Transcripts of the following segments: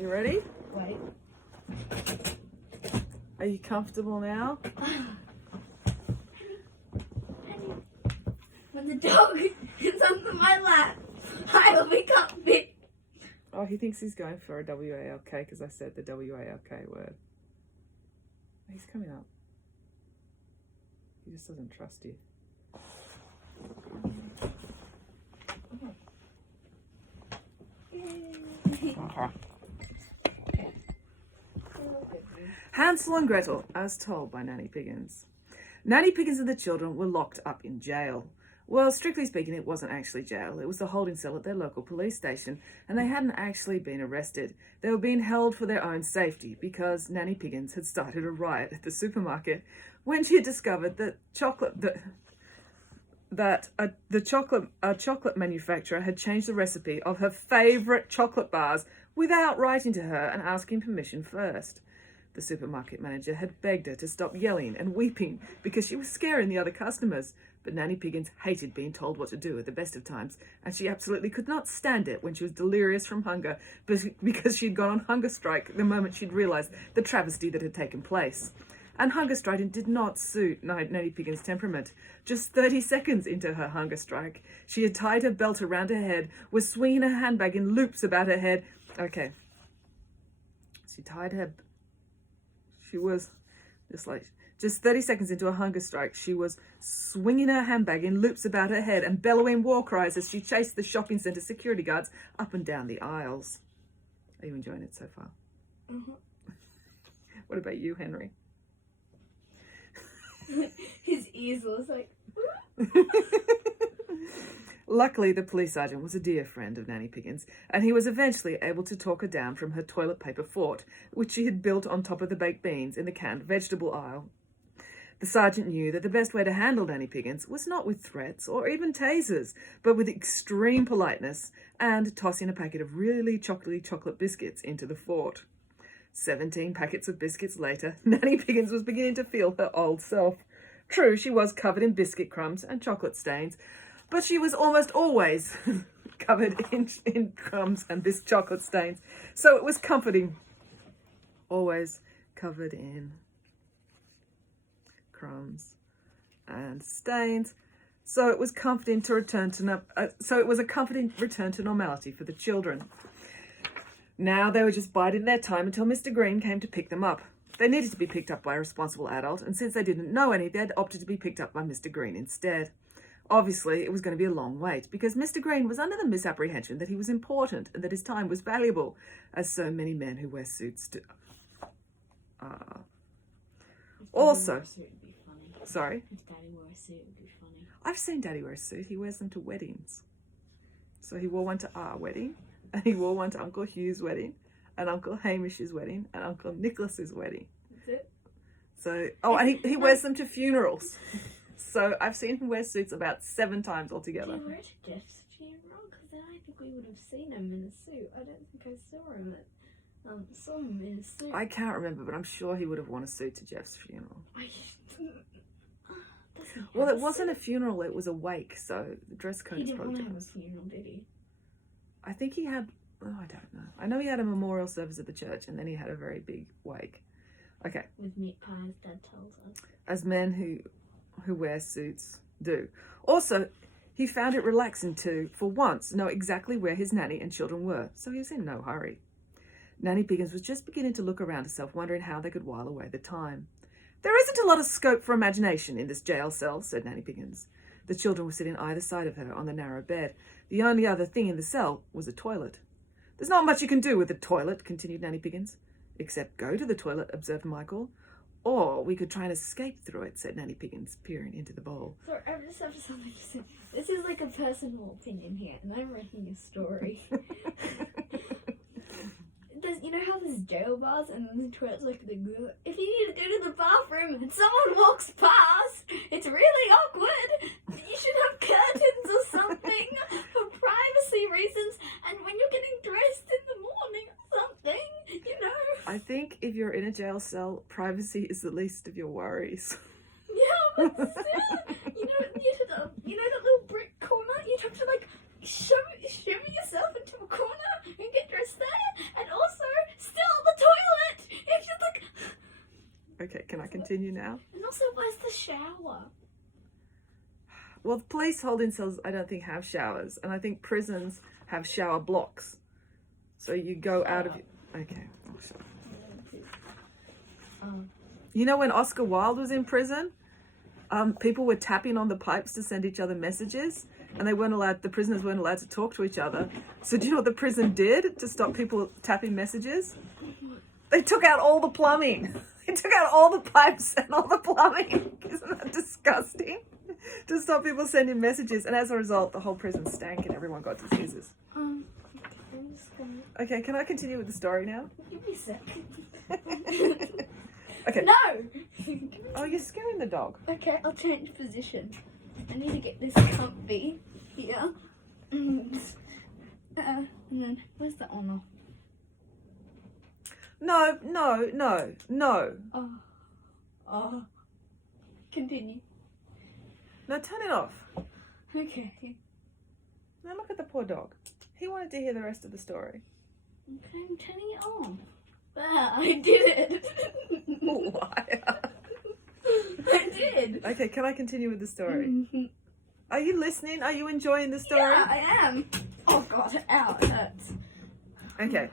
You ready? Wait. Are you comfortable now? When the dog is under my lap, I will be comfy. Oh, he thinks he's going for a W-A-L-K because I said the W-A-L-K word. He's coming up. He just doesn't trust you. Hansel and Gretel, as told by Nanny Piggins. Nanny Piggins and the children were locked up in jail. Well, strictly speaking, it wasn't actually jail. It was the holding cell at their local police station, and they hadn't actually been arrested. They were being held for their own safety because Nanny Piggins had started a riot at the supermarket when she had discovered that a chocolate manufacturer had changed the recipe of her favourite chocolate bars without writing to her and asking permission first. The supermarket manager had begged her to stop yelling and weeping because she was scaring the other customers. But Nanny Piggins hated being told what to do at the best of times, and she absolutely could not stand it when she was delirious from hunger because she'd gone on hunger strike the moment she'd realised the travesty that had taken place. And hunger striking did not suit Nanny Piggins' temperament. Just 30 seconds into her hunger strike, she had tied her belt around her head, was swinging her handbag in loops about her head. Okay. She was just 30 seconds into a hunger strike, she was swinging her handbag in loops about her head and bellowing war cries as she chased the shopping centre security guards up and down the aisles. Are you enjoying it so far? Mm-hmm. What about you, Henry? His ears was like... Luckily, the police sergeant was a dear friend of Nanny Piggins, and he was eventually able to talk her down from her toilet paper fort, which she had built on top of the baked beans in the canned vegetable aisle. The sergeant knew that the best way to handle Nanny Piggins was not with threats or even tasers, but with extreme politeness and tossing a packet of really chocolatey chocolate biscuits into the fort. 17 packets of biscuits later, Nanny Piggins was beginning to feel her old self. True, she was covered in biscuit crumbs and chocolate stains, but she was almost always covered in crumbs and this chocolate stains. So it was comforting. Always covered in crumbs and stains. So it was comforting to return to it was a comforting return to normality for the children. Now they were just biding their time until Mr. Green came to pick them up. They needed to be picked up by a responsible adult, and since they didn't know any, they had opted to be picked up by Mr. Green instead. Obviously, it was going to be a long wait because Mr. Green was under the misapprehension that he was important and that his time was valuable, as so many men who wear suits do. Also, sorry? If Daddy wore a suit, it would be funny. I've seen Daddy wear a suit. He wears them to weddings. So he wore one to our wedding, and he wore one to Uncle Hugh's wedding, and Uncle Hamish's wedding, and Uncle Nicholas's wedding. That's it? So, and he wears them to funerals. So I've seen him wear suits about 7 times altogether. Did he wear it to Jeff's funeral? Because then I think we would have seen him in a suit. I don't think I saw him in a suit. I can't remember, but I'm sure he would have worn a suit to Jeff's funeral. Well, it wasn't a funeral, it was a wake, so the dress code is probably... He didn't want to have a funeral, did he? I think he had... Oh, I don't know. I know he had a memorial service at the church, and then he had a very big wake. Okay. With meat pies, Dad tells us. As men who wear suits do. Also, he found it relaxing to, for once, know exactly where his nanny and children were, so he was in no hurry. Nanny Piggins was just beginning to look around herself, wondering how they could while away the time. "There isn't a lot of scope for imagination in this jail cell," said Nanny Piggins. The children were sitting either side of her on the narrow bed. The only other thing in the cell was a toilet. "There's not much you can do with a toilet," continued Nanny Piggins. "Except go to the toilet," observed Michael. "Or we could try and escape through it," said Nanny Piggins, peering into the bowl. Sorry, I just have something to say. This is like a personal opinion here, and I'm writing a story. You know how there's jail bars and then the toilet's like the glue? If you need to go to the bathroom and someone walks past, it's really awkward. You should have curtains or something for privacy reasons, and when you're getting dressed in the morning or something, you know. I think if you're in a jail cell, privacy is the least of your worries. Yeah, but still, you know that little brick corner? You'd have to like shimmy yourself into a corner and get dressed there. And also, Okay, can I continue now? And also, where's the shower? Well, the police holding cells, I don't think have showers, and I think prisons have shower blocks. So you go out of. Okay. You know when Oscar Wilde was in prison, people were tapping on the pipes to send each other messages, and the prisoners weren't allowed to talk to each other. So do you know what the prison did to stop people tapping messages? They took out all the plumbing. They took out all the pipes and all the plumbing. Isn't that disgusting? To stop people sending messages, and as a result, the whole prison stank and everyone got diseases. Okay, can I continue with the story now? Give me a second. Okay. No! Oh, you're scaring the dog. Okay, I'll change position. I need to get this comfy here. And then, where's the honor? No. Oh. Continue. No, turn it off. Okay. Now look at the poor dog. He wanted to hear the rest of the story. Okay, I'm turning it on. Ah, I did it. Liar. I did. Okay, can I continue with the story? Mm-hmm. Are you listening? Are you enjoying the story? Yeah, I am. Oh god, ow, it hurts. Okay.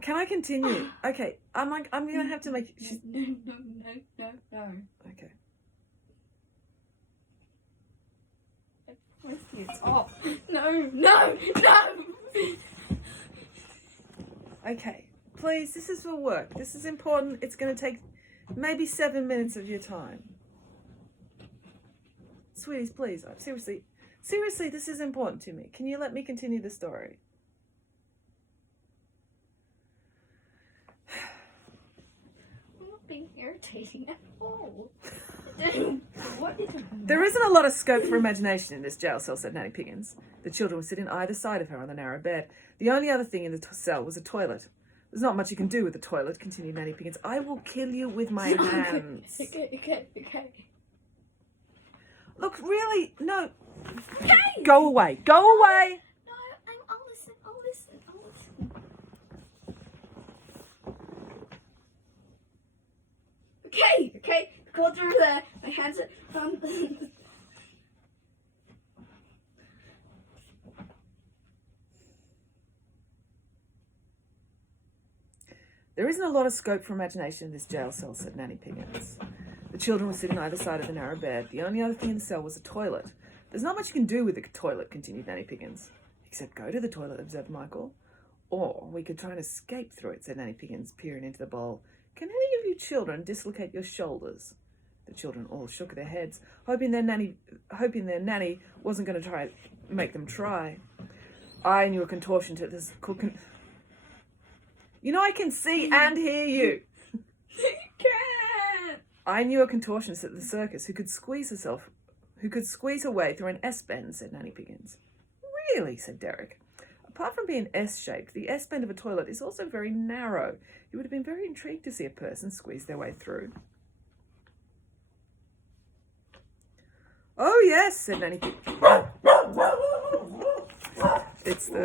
Can I continue? Okay, I'm gonna have to make. No. Okay. It's off. No. Okay. Please, this is for work. This is important. It's gonna take maybe 7 minutes of your time. Sweeties, please. Seriously, this is important to me. Can you let me continue the story? I'm not being irritating at all. What is There isn't a lot of scope for imagination in this jail cell, said Nanny Piggins. The children were sitting either side of her on the narrow bed. The only other thing in the cell was a toilet. There's not much you can do with the toilet, continued Nanny Piggins. I will kill you with my hands. Okay. Look, really, no. Okay. Go away. Go away. No, I'll listen. Okay. Go through there. My hands are. There isn't a lot of scope for imagination in this jail cell, said Nanny Piggins. The children were sitting either side of the narrow bed. The only other thing in the cell was a toilet. There's not much you can do with the toilet, continued Nanny Piggins. Except go to the toilet, observed Michael. Or we could try and escape through it, said Nanny Piggins, peering into the bowl. Can any of you children dislocate your shoulders? The children all shook their heads, hoping their nanny wasn't going to make them try. I knew a contortionist at this cooking. You know I can see and hear you. You can't. I knew a contortionist at the circus who could squeeze her way through an S-bend, said Nanny Piggins. Really, said Derek. Apart from being S-shaped, the S-bend of a toilet is also very narrow. You would have been very intrigued to see a person squeeze their way through. Oh, yes, said Nanny Piggins. It's the